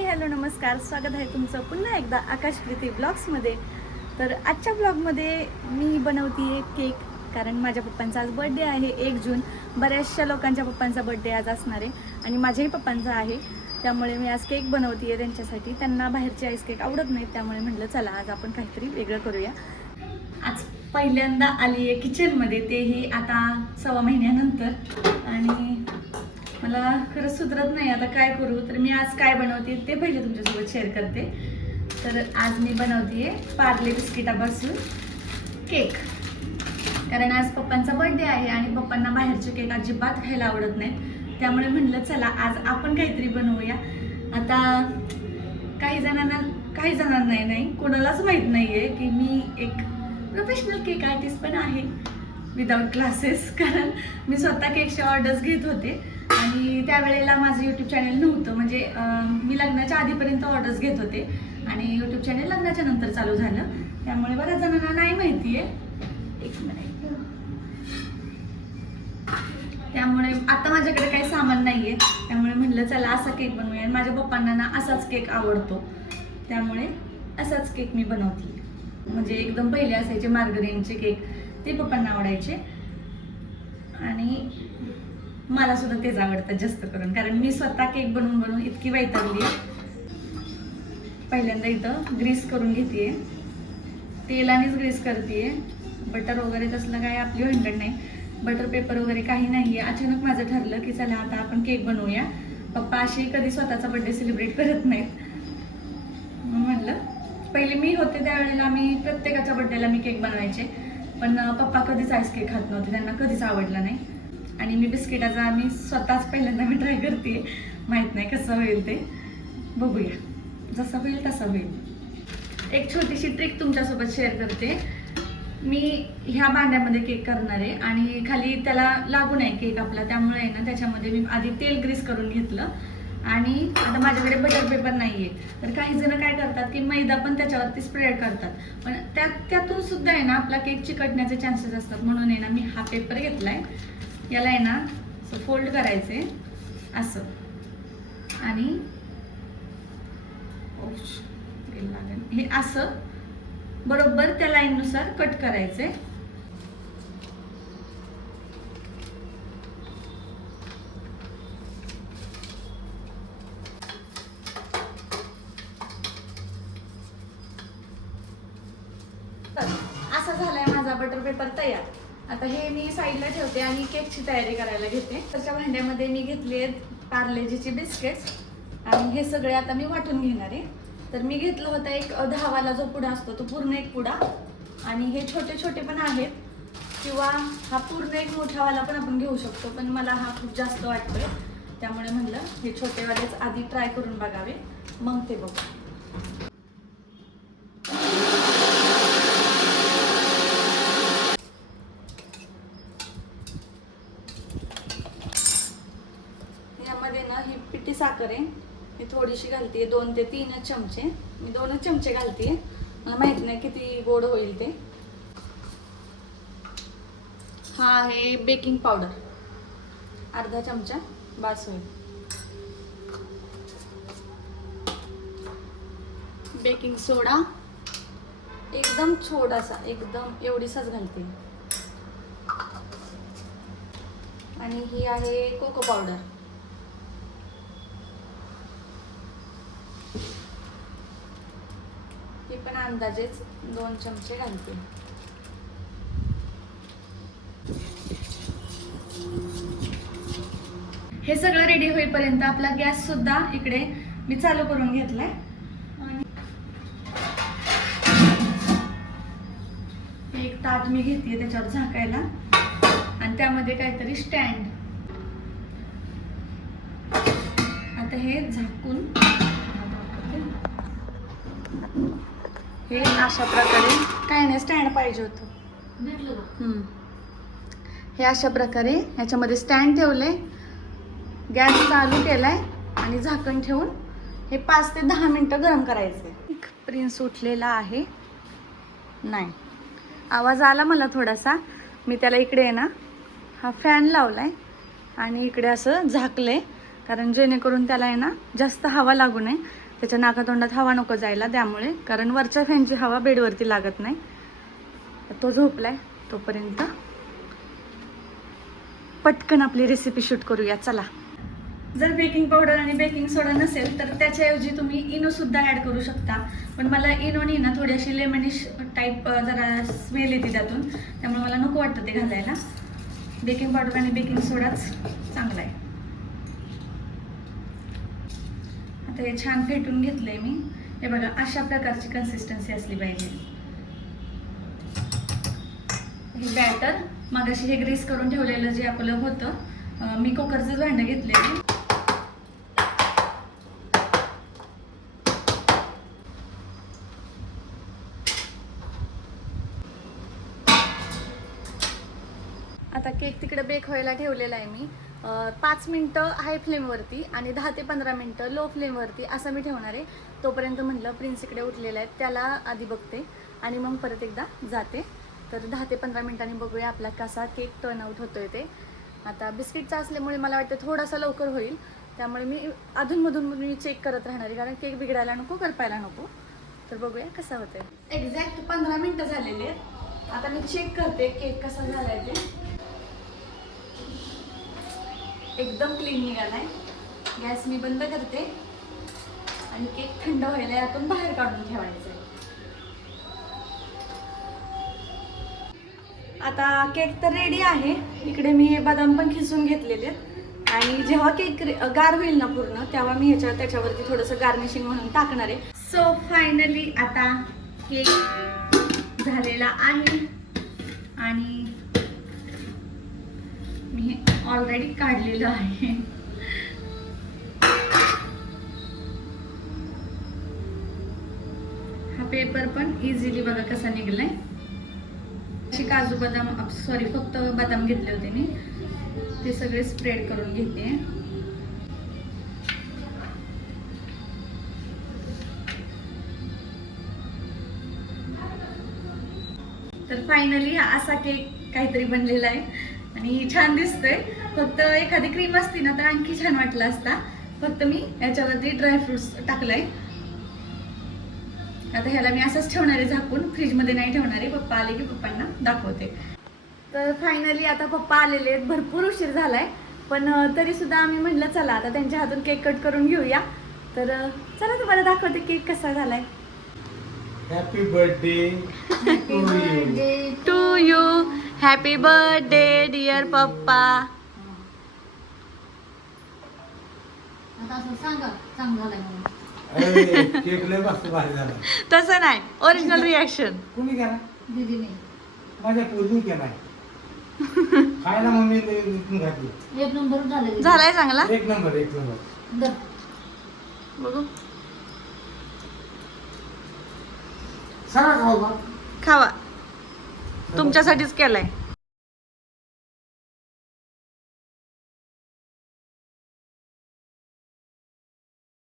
Hi hello नमस्कार, स्वागत आहे तुमचं पुन्हा एकदा आकाशप्रीती ब्लॉग्समध्ये. तर आजच्या ब्लॉगमध्ये मी बनवते आहे केक, कारण माझ्या पप्पांचा आज बर्थडे आहे 1 जून. बऱ्याचशा लोकांच्या पप्पांचा बर्थडे आज असणार आहे आणि माझ्याही पप्पांचा आहे, त्यामुळे मी आज केक बनवते आहे त्यांच्यासाठी. त्यांना बाहेरचे आईस केक आवडत नाहीत, त्यामुळे म्हटलं चला आज आपण काहीतरी वेगळं करूया. आज पहिल्यांदा आली आहे किचनमध्ये, तेही आता 1.25 महिन्यानंतर, आणि मला खरंच सुधरत नाही आता काय करू. तर मी आज काय बनवते ते पहिले तुमच्यासोबत शेअर करते. तर आज मी बनवते आहे पार्ले बिस्किटापासून केक, कारण आज पप्पांचा बर्थडे आहे आणि पप्पांना बाहेरचे केक अजिबात खायला आवडत नाहीत, त्यामुळे म्हटलं चला आज आपण काहीतरी बनवूया. आता काही जणांना नाही कोणालाच माहीत नाही आहे की मी एक प्रोफेशनल केक आर्टिस्ट पण आहे विदाऊट क्लासेस, कारण मी स्वतः केकच्या ऑर्डर्स घेत होते आणि त्यावेळेला माझं यूट्यूब चॅनल नव्हतं. म्हणजे मी लग्नाच्या आधीपर्यंत ऑर्डर्स घेत होते आणि यूट्यूब चॅनल लग्नाच्या नंतर चालू झालं, त्यामुळे बऱ्याच जणांना नाही माहिती आहे. एक मिनिट. त्यामुळे आता माझ्याकडे काही सामान नाही आहे, त्यामुळे म्हटलं चला असा केक बनवूया. आणि माझ्या पप्पांना ना असाच केक आवडतो, त्यामुळे असाच केक मी बनवते. म्हणजे एकदम पहिले असायचे मार्गरीनचे केक, ते पप्पांना आवडायचे आणि मला सुद्धा तेच आवडतं जास्त करून, कारण मी स्वतः केक बनवून इतकी वैतागली आहे. पहिल्यांदा इथं ग्रीस करून घेते, तेलानेच ग्रीस करते. बटर वगैरे तसलं काय आपली भानगड नाही, बटर पेपर वगैरे काही नाही आहे. अचानक माझं ठरलं की चला आता आपण केक बनवूया. पप्पा अशी कधी स्वतःचा बर्थडे सेलिब्रेट करत नाहीत, म्हटलं पहिले मी होते त्यावेळेला मी प्रत्येकाच्या बर्थडेला मी केक बनवायचे, पण पप्पा कधीच आईस केक खात नव्हते, त्यांना कधीच आवडला नाही. आणि मी बिस्किटाचा मी स्वतःच पहिल्यांदा मी ट्राय करते, माहीत नाही कसं होईल ते, बघूया जसं होईल तसं होईल. एक छोटीशी ट्रिक तुमच्यासोबत शेअर करते. मी ह्या भांड्यामध्ये केक करणार आहे आणि खाली त्याला लागू नये केक आपला, त्यामुळे आहे ना त्याच्यामध्ये मी आधी तेल ग्रीस करून घेतलं. आणि आता माझ्याकडे बटर पेपर नाही आहे, तर काही जण काय करतात की मैदा पण त्याच्यावरती स्प्रेड करतात, पण त्यातून सुद्धा आहे ना आपला केक चिकटण्याचे चान्सेस असतात. म्हणून आहे ना मी हा पेपर घेतला आहे, याला आहे ना असं फोल्ड करायचे असं, आणि हे असं बरोबर त्या लाईननुसार कट करायचे. असा झालाय माझा बटर पेपर तयार. आता हे मी साईडला ठेवते आणि केकची तयारी करायला घेते. त्याच्या भांड्यामध्ये मी घेतले पार्लेजीचे बिस्किट्स आणि हे सगळे आता मी वाटून घेणार आहे. तर मी घेतला होता एक 10 वाला जो पुडा असतो तो पूर्ण एक पुडा, आणि हे छोटे छोटे पण आहेत, किंवा हा पूर्ण एक मोठावाला पण आपण घेऊ शकतो, पण मला हा खूप जास्त वाटतोय, त्यामुळे म्हणलं हे छोटेवालेच आधी ट्राय करून बघावे, मग ते बघू. यामध्ये ना ही पिठी साखर आहे, मी थोडीशी घालते, 2 ते 3 चमचे. मी 2 चमचे घालते, मला माहित नाही किती गोड होईल ते. हा आहे बेकिंग पावडर, अर्धा चमचा बास होईल. बेकिंग सोडा एकदम छोटासा, एकदम एवढीसाच घालते. आणि ही आहे कोको पावडर, ही पण अंदाजेच 2 चमचे घालते. हे सगळं रेडी होईपर्यंत आपला गॅस सुद्धा इकडे मी चालू करून घेतलाय. आणि एक ताट मी घेते त्याच्यावर झाकायला, आणि त्यामध्ये काहीतरी स्टँड. आता हे झाकून हे अशा प्रकारे, काय नाही स्टँड पाहिजे होतं, हे अशा प्रकारे ह्याच्यामध्ये स्टँड ठेवले, गॅस चालू केलाय आणि झाकण ठेवून हे 5 ते 10 मिनिटं गरम करायचे. प्रिन्स उठलेला आहे, नाही आवाज आला मला थोडासा, मी त्याला इकडे आहे ना हा फॅन लावलाय आणि इकडे असं झाकले, कारण जेणेकरून त्याला आहे ना जास्त हवा लागू नये त्याच्या नाकातोंडात हवा नको जायला त्यामुळे, कारण वरच्या फॅनची हवा बेडवरती लागत नाही. तो झोपलाय तोपर्यंत पटकन आपली रेसिपी शूट करूया. चला. जर बेकिंग पावडर आणि बेकिंग सोडा नसेल तर त्याच्याऐवजी तुम्ही इनो सुद्धा ॲड करू शकता, पण मला इनोनी ना थोडीशी लेमनिश टाईप जरा स्मेल येते त्यातून, त्यामुळे मला नको वाटतं ते घालायला. बेकिंग पावडर आणि बेकिंग सोडाच चांगला आहे. आता हे छान फेटून घेतलंय मी. हे बघा, अशा प्रकारची कन्सिस्टन्सी असली पाहिजे. हे बॅटर मगाशी हे ग्रीस करून ठेवलेलं जे आपलं होतं, मी कुकरचंच भांडं घेतलेलं. आता केक तिकडे बेक व्हायला ठेवलेला आहे मी. 5 मिनटं हाय फ्लेमवरती आणि 10 ते 15 मिनटं लो फ्लेमवरती असं मी ठेवणार आहे. तोपर्यंत म्हटलं प्रिन्स इकडे उठलेला आहे, त्याला आधी बघते आणि मग परत एकदा जाते. तर 10 ते 15 मिनटांनी बघूया आपला कसा केक टर्न आउट होतोय ते. आता बिस्किटचा असल्यामुळे मला वाटतं थोडासा लवकर होईल, त्यामुळे मी अधूनमधून मी चेक करत राहणार आहे, कारण केक बिघडायला नको, करपायला नको. तर बघूया कसा होतोय. एक्झॅक्ट 15 मिनटं झालेले आहेत. आता मी चेक करते केक कसा झालाय ते. एकदम क्लीन निघालाय. गॅस मी बंद करते आणि केक थंड व्हायला यातून बाहेर काढून ठेवायचं आहे. आता केक तर रेडी आहे. इकडे मी बदाम पण खिसून घेतलेले आहेत आणि जेव्हा केक गार होईल ना पूर्ण, तेव्हा मी त्याच्यावरती थोडंसं गार्निशिंग म्हणून टाकणार आहे. सो फायनली आता केक झालेला आहे आणि मी ऑलरेडी काढलेलं आहे. हा पेपर पण इझिली बघा कसा निघलाय. अशी काजू बदाम, सॉरी फक्त बदाम घेतले होते मी, ते सगळे स्प्रेड करून घेते. तर फायनली असा केक काहीतरी बनलेला आहे आणि छान दिसतोय. फक्त एखादी क्रीम असती ना तर आणखी छान वाटला असता. फक्त मी याच्यावरती ड्रायफ्रुट्स टाकलंय. आता ह्याला मी असंच ठेवणार आहे झाकून, फ्रीजमध्ये नाही ठेवणार आहे. पप्पा आले की पप्पांना दाखवते. तर फायनली आता पप्पा आलेले आहेत. भरपूर उशीर झालाय, पण तरी सुद्धा आम्ही म्हटलं चला आता त्यांच्या हातून केक कट करून घेऊया. तर चला तुम्हाला दाखवते केक कसा झालाय. Happy birthday to you. Happy birthday dear papa. आता असं सांगा चांगलं झालंय म्हणून. अरे केक लय मस्त भारी झाला. तसं नाही, ओरिजिनल रिॲक्शन. कुणी केला? दीदीने माझ्या पूर्वी केलाय. खायला मम्मी घातली. 1 नंबर झाले. झालाय चांगला. एक नंबर. बघू, सगळा खाऊ का? खावा. तुमच्यासाठीच केलाय.